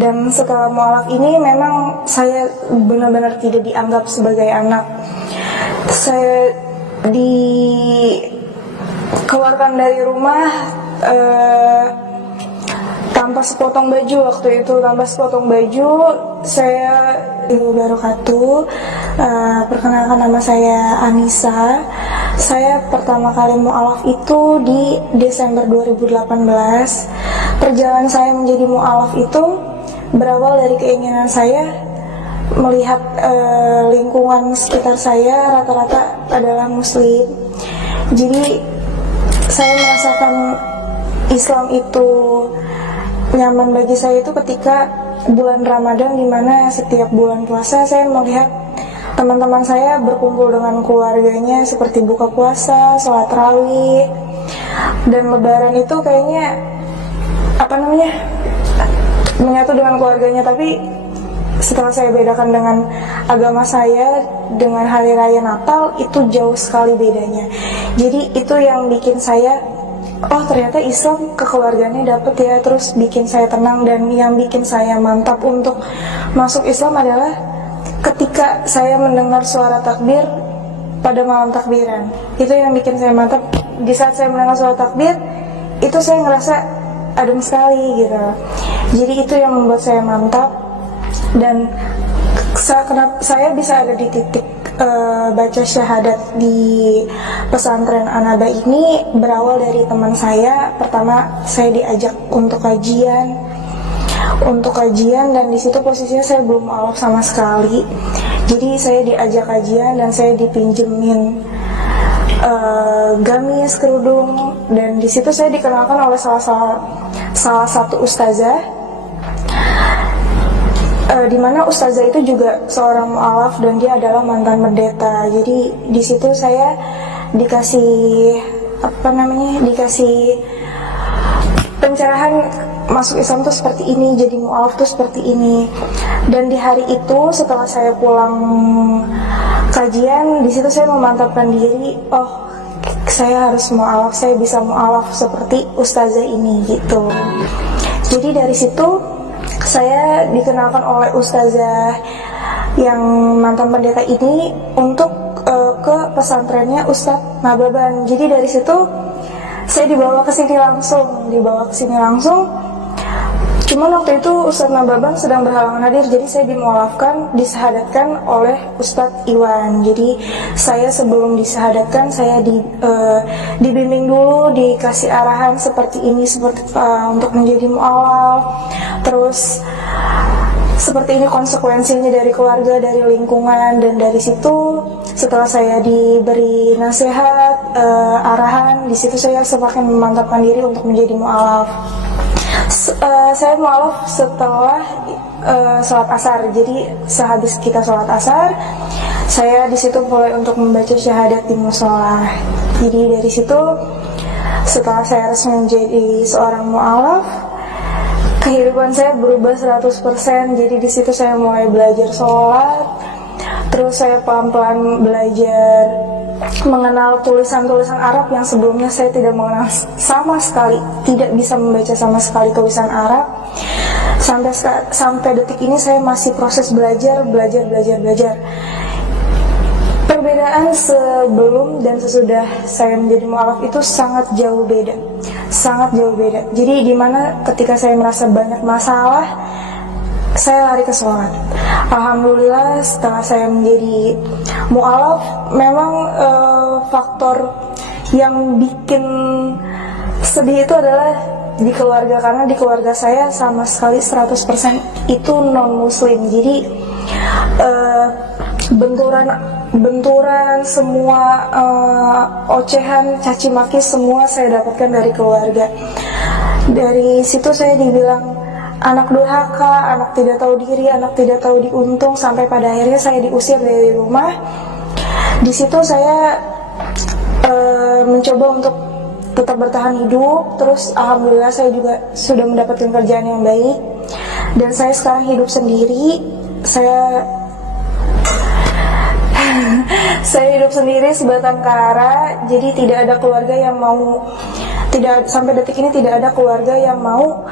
Dan setelah mualaf ini memang saya benar-benar tidak dianggap sebagai anak. Saya dikeluarkan dari rumah tanpa sepotong baju waktu itu, tanpa sepotong baju. Saya Wabarakatuh. Perkenalkan, nama saya Anissa. Saya pertama kali mualaf itu di Desember 2018. Perjalanan saya menjadi mualaf itu berawal dari keinginan saya melihat lingkungan sekitar saya rata-rata adalah muslim. Jadi saya merasakan Islam itu nyaman bagi saya itu ketika bulan Ramadan, di mana setiap bulan puasa saya melihat teman-teman saya berkumpul dengan keluarganya seperti buka puasa, sholat tarawih, dan lebaran itu kayaknya menyatu dengan keluarganya. Tapi setelah saya bedakan dengan agama saya, dengan hari raya Natal, itu jauh sekali bedanya. Jadi itu yang bikin saya, oh ternyata Islam kekeluargaannya dapet ya, terus bikin saya tenang. Dan yang bikin saya mantap untuk masuk Islam adalah ketika saya mendengar suara takbir pada malam takbiran. Itu yang bikin saya mantap. Di saat saya mendengar suara takbir, itu saya ngerasa adem sekali gitu. Jadi itu yang membuat saya mantap. Dan saya bisa ada di titik baca syahadat di pesantren Anaba ini berawal dari teman saya. Pertama saya diajak untuk kajian, dan di situ posisinya saya belum mualaf sama sekali. Jadi saya diajak kajian dan saya dipinjemin gamis, kerudung, dan di situ saya dikenalkan oleh salah satu ustazah, di mana ustazah itu juga seorang mualaf dan dia adalah mantan pendeta. Jadi di situ saya dikasih pencerahan masuk Islam tuh seperti ini, jadi mualaf tuh seperti ini. Dan di hari itu setelah saya pulang kajian, di situ saya memantapkan diri, oh saya harus mualaf, saya bisa mualaf seperti ustazah ini gitu. Jadi dari situ saya dikenalkan oleh ustazah yang mantan pendeta ini untuk ke pesantrennya Ustadz Nababan. Jadi dari situ saya dibawa ke sini langsung. Cuman waktu itu Ustadz Nababan sedang berhalangan hadir, jadi saya dimualafkan, disahadatkan oleh Ustadz Iwan. Jadi saya sebelum disahadatkan, saya dibimbing dulu, dikasih arahan seperti ini, untuk menjadi mualaf. Terus seperti ini konsekuensinya dari keluarga, dari lingkungan, dan dari situ setelah saya diberi nasihat, arahan, di situ saya semakin memantapkan diri untuk menjadi mualaf. Saya mualaf setelah sholat asar. Jadi sehabis kita sholat asar, saya di situ mulai untuk membaca syahadat di musola. Jadi dari situ setelah saya resmi menjadi seorang mualaf, kehidupan saya berubah 100%. Jadi di situ saya mulai belajar sholat, terus saya pelan-pelan belajar mengenal tulisan-tulisan Arab yang sebelumnya saya tidak mengenal sama sekali, tidak bisa membaca sama sekali tulisan Arab. Sampai detik ini saya masih proses belajar. Perbedaan sebelum dan sesudah saya menjadi mualaf itu sangat jauh beda. Jadi dimana ketika saya merasa banyak masalah, saya lari ke sholat. Alhamdulillah setelah saya menjadi mualaf, memang faktor yang bikin sedih itu adalah di keluarga, karena di keluarga saya sama sekali 100% itu non muslim. Jadi benturan semua, ocehan, caci maki, semua saya dapatkan dari keluarga. Dari situ saya dibilang anak durhaka, anak tidak tahu diri, anak tidak tahu diuntung, sampai pada akhirnya saya diusir dari rumah. Di situ saya mencoba untuk tetap bertahan hidup. Terus alhamdulillah saya juga sudah mendapatkan kerjaan yang baik, dan saya sekarang hidup sendiri. Saya hidup sendiri sebatang kara. Jadi tidak ada keluarga yang mau, sampai detik ini tidak ada keluarga yang mau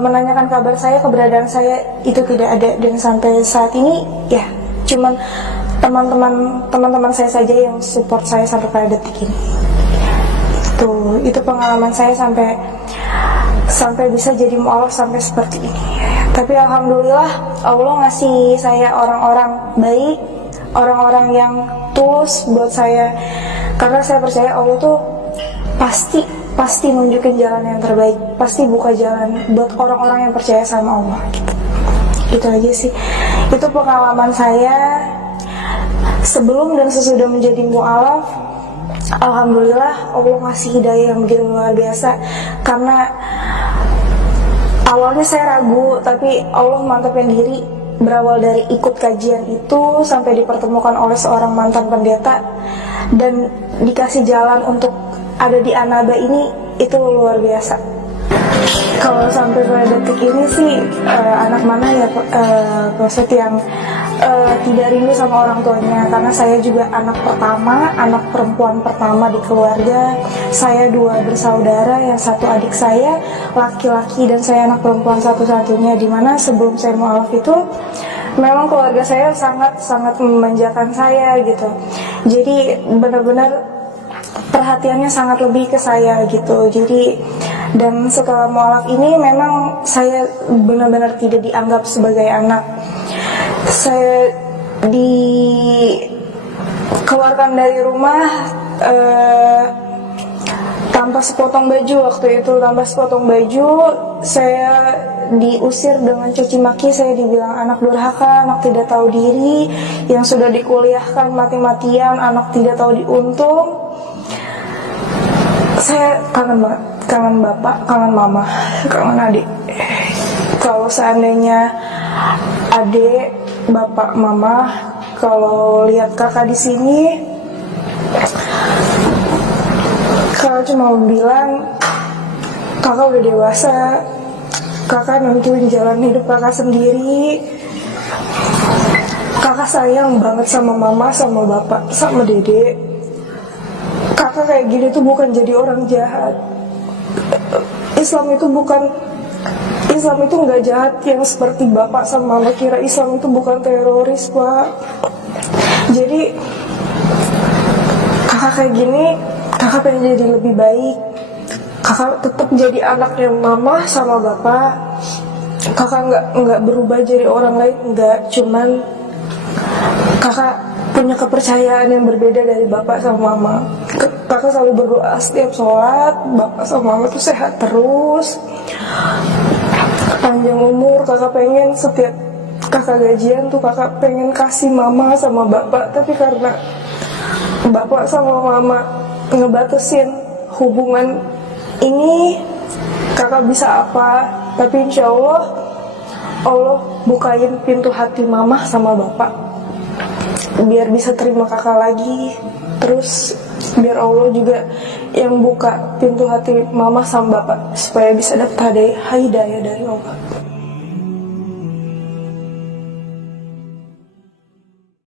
menanyakan kabar saya, keberadaan saya itu tidak ada. Dan sampai saat ini ya cuman teman-teman saya saja yang support saya sampai pada detik ini. Itu pengalaman saya sampai bisa jadi mu'alaf sampai seperti ini. Tapi alhamdulillah Allah ngasih saya orang-orang baik, orang-orang yang tulus buat saya, karena saya percaya Allah tuh pasti nunjukin jalan yang terbaik, pasti buka jalan buat orang-orang yang percaya sama Allah gitu. Itu aja sih, itu pengalaman saya sebelum dan sesudah menjadi mu'alaf. Alhamdulillah Allah ngasih hidayah yang begitu luar biasa, karena awalnya saya ragu, tapi Allah mantapin diri. Berawal dari ikut kajian itu sampai dipertemukan oleh seorang mantan pendeta dan dikasih jalan untuk ada di Anaba ini, itu luar biasa. Kalau sampai pada detik ini sih anak mana ya proses yang tidak rindu sama orang tuanya, karena saya juga anak pertama, anak perempuan pertama di keluarga. Saya 2 bersaudara, yang satu adik saya laki-laki dan saya anak perempuan satu-satunya, dimana sebelum saya mu'alaf itu memang keluarga saya sangat memanjakan saya gitu. Jadi benar-benar perhatiannya sangat lebih ke saya gitu. Jadi dan setelah mu'alaf ini memang saya benar-benar tidak dianggap sebagai anak. Saya dikeluarkan dari rumah tanpa sepotong baju waktu itu. Tanpa sepotong baju, saya diusir dengan caci maki. Saya dibilang anak durhaka, anak tidak tahu diri, yang sudah dikuliahkan mati-matian, anak tidak tahu diuntung. Saya kangen banget, kangen bapak, kangen mama, kangen adik. Kalau seandainya adik, bapak, mama, kalau lihat kakak di sini, kakak cuma bilang, kakak udah dewasa, kakak nentuin jalan hidup kakak sendiri. Kakak sayang banget sama mama, sama bapak, sama dede. Kakak kayak gini tuh bukan jadi orang jahat. Islam itu nggak jahat yang seperti bapak sama mama kira. Islam itu bukan teroris, Pak. Jadi kakak kayak gini, kakak pengen jadi lebih baik. Kakak tetap jadi anaknya mama sama bapak. Kakak nggak berubah jadi orang lain, nggak. Cuman kakak punya kepercayaan yang berbeda dari bapak sama mama. Kakak selalu berdoa setiap sholat, bapak sama mama tuh sehat terus, panjang umur. Kakak pengen setiap kakak gajian tuh kakak pengen kasih mama sama bapak, tapi karena bapak sama mama ngebatasin hubungan ini, kakak bisa apa? Tapi insya Allah bukain pintu hati mama sama bapak biar bisa terima kakak lagi. Terus biar Allah juga yang buka pintu hati mama sama bapak supaya bisa dapat hidayah dari Allah.